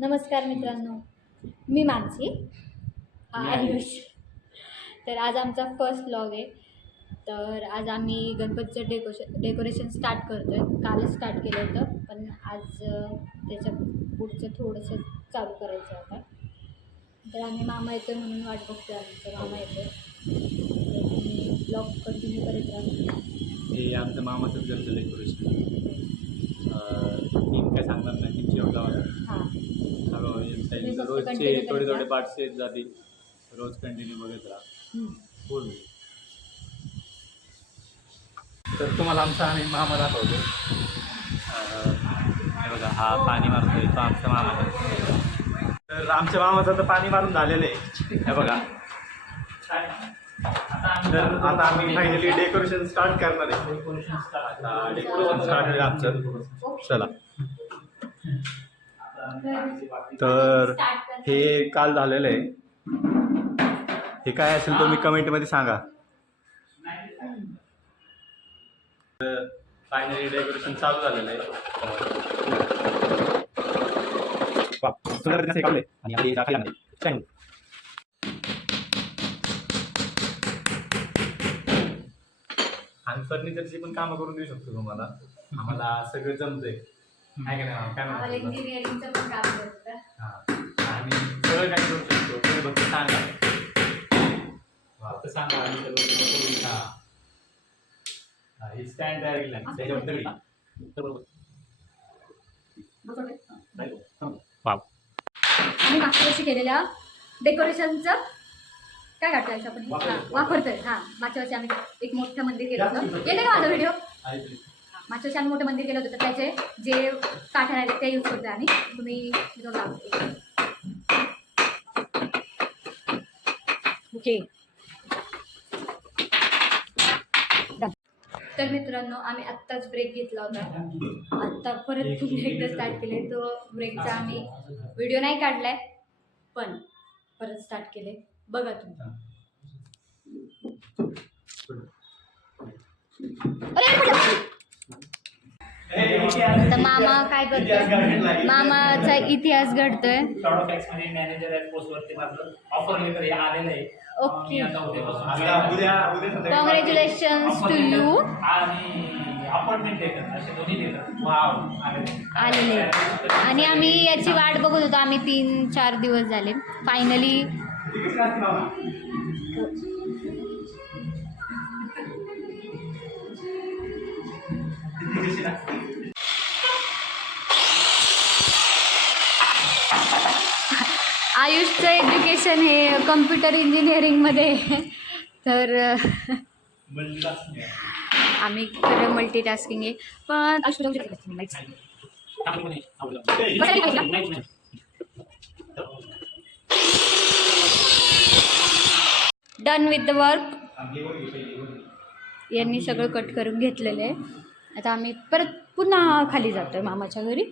नमस्कार मित्रांनो, मी मानसी, आयुष. तर आज आमचा फर्स्ट व्लॉग आहे. तर आज आम्ही गणपतीचं डेकोरेशन स्टार्ट करतो आहे. कालच स्टार्ट केलं होतं, पण आज त्याच्या पुढचं थोडंसं चालू करायचं होतं. तर आम्ही मामा येतो म्हणून वाट बघतो. आमचा मामा येतो, तर तुम्ही ब्लॉग कंटिन्यू करत राहा. हे आमचं मामाचंच घरचं डेकोरेशन. टीम काय सांगणार नाही, टीमची एवढा हां, रोजचे थोडे पार्ट्स येत जातील. रोज कंटिन्यू बघत राहा. बोल. तर तुम्हाला आमचा आम्ही मामा दाखवतो. हे बघा, हा पाणी मारतोय, तो आमचा मामा. तर आमच्या मामाचं तर पाणी मारून झालेलं आहे. हे बघा. तर आता आम्ही फायनली डेकोरेशन स्टार्ट करणार आहे. डेकोरेशन स्टार्ट आहे आमचं. चला. तर हे काल झालेलं आहे. हे काय असेल तुम्ही कमेंटमध्ये सांगा. तर फायनली डेकोरेशन चालू झालेलं आहे. आणि फर्निचरची पण कामं करून देऊ शकतो तुम्हाला. आम्हाला सगळं जमतंय, काय आम्हाला इंजिनिअरिंगचं पण काम करतं. आम्ही सगळं काय करू शकतो. तुम्ही फक्त सांगा, फक्त सांगा आणि सगळं. ही स्टँड तयार केला त्याच्याबद्दल. आम्ही मागच्या वर्षी केलेल्या डेकोरेशनचं काय काढतो आपण वापरतोय. मागच्या वर्षी आम्ही एक मोठं मंदिर केलं होतं. येते का माझा व्हिडिओ? मागच्या वर्षी आम्ही मोठं मंदिर केलं होतं, तर त्याचे जे काठ्या राहिले ते यूज करतोय आम्ही. तुम्ही ओके. तर मित्रांनो, आम्ही आत्ताच ब्रेक घेतला होता. आत्ता परत पुन्हा एकदा स्टार्ट केले. तो ब्रेकचा आम्ही व्हिडिओ नाही काढलाय, पण परत स्टार्ट केले. बघा तुम्ही. तर मामा काय करतोय? मामाचा इतिहास घडतोय. Okay, congratulations to you. आलेले. आणि आम्ही याची वाट बघत होतो. आम्ही 3-4 दिवस झाले. फायनली आयुषचं एज्युकेशन हे कम्प्युटर इंजिनिअरिंगमध्ये. तर आम्ही खरं मल्टीटास्किंग आहे, पण डन विथ द वर्क. यांनी सगळं कट करून घेतलेलं आहे. आता आम्ही परत पुन्हा खाली जातोय मामाच्या घरी.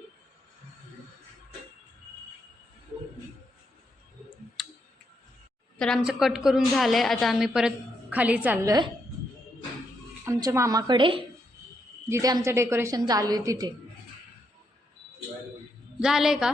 तर आमचं कट करून झालं आहे. आता आम्ही परत खाली चाललो आहे आमच्या मामाकडे, जिथे आमचं डेकोरेशन चालू आहे तिथे. झालं आहे का?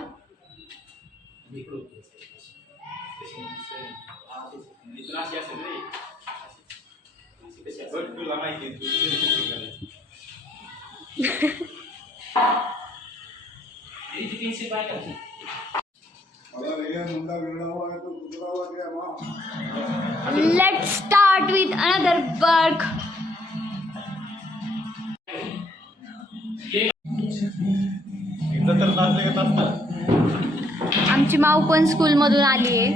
Let's start with another work. आमची माऊ पण स्कूल मधून आली आहे.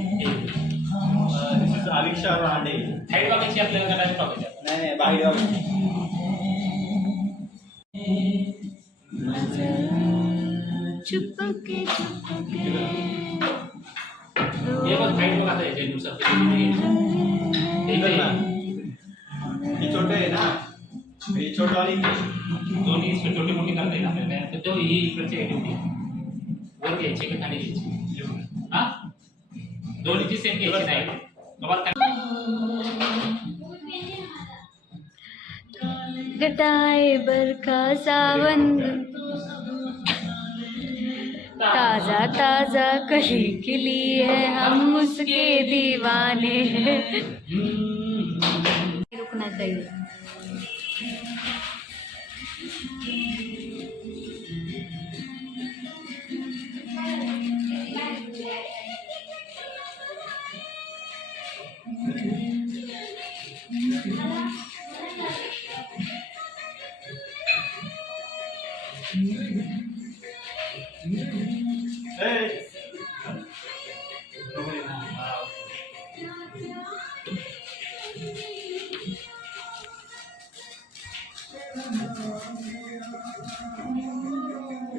चुपके छोटे आहे ना, छोटा दोन्ही छोटी मोठी करता येईल आपल्याला. तर तो ही इकडची ऍक्टिव्हिटी वर घ्यायची का खाली घ्यायची? हा, दोन्हीची सेम घ्यायची नाही. घटाए बरखा सावन, ताजा ताजा कली खिली है, हम उसके दीवाने हैं। रुकना चाहिए।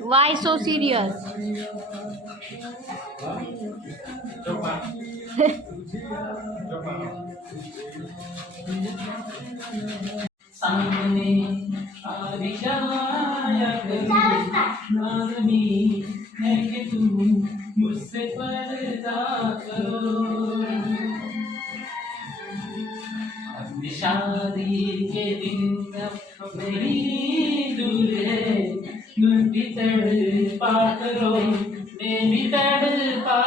Why so serious? सामने आदि शायद नाज़मी है कि तुम मुझसे पर्दा करो। शादी के दिन मेरी दूर है, तुम भी तड़पा करो, मैं भी तड़पा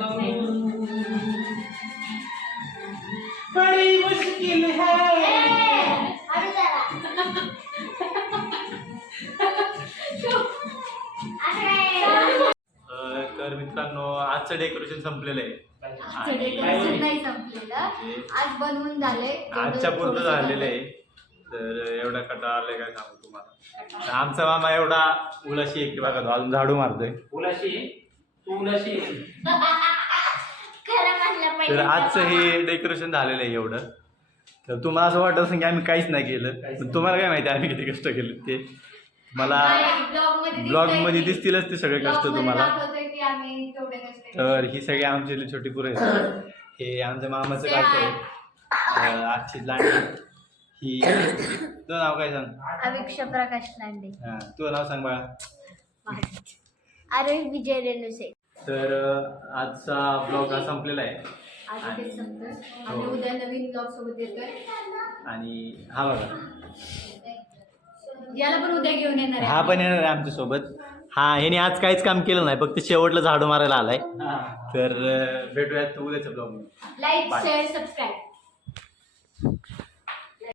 करो। बड़ी मुश्किल है। तर मित्रांनो आजचं डेकोरेशन संपलेलं आहे. आजचं डेकोरेशन नाही संपलेलं, आज बनवून झाले, आजच्या पुरतं झालेलं आहे. तर एवढा कटाळा आलाय काय सांगू तुम्हाला. आमचा मामा एवढा उलाशी एक बघा तो अजून झाडू मारतोय. उलाशी तर आजचं हे डेकोरेशन झालेलं आहे एवढं. तर तुम्हाला असं वाटत असेल की आम्ही काहीच नाही केलं, पण तुम्हाला काय माहिती आम्ही किती कष्ट केले ते मला ब्लॉग मध्ये दिसतीलच ते सगळे कष्ट तुम्हाला. तर ही सगळी आमची छोटी पुरं आहेत. हे आमच्या मामाचं काय आजची लांडी. ही तुझं नाव काय सांग? अविक्ष प्रकाश लांडे. हां तुझं नाव सांग बाळा. अरे विजय रेणुसे. तर आजचा ब्लॉग हा संपलेला आहे. आज इथे संपतोय. आम्ही उद्या नवीन ब्लॉग सोबत येतोय. आणि हा बघा याला पण उद्या घेऊन येणार आहे. हा पण येणार आहे आमच्यासोबत. हा ह्याने आज काहीच काम केलं नाही, फक्त शेवटला झाडू मारायला आलाय. तर भेटूयात उद्याच्या ब्लॉग मध्ये. Like share subscribe.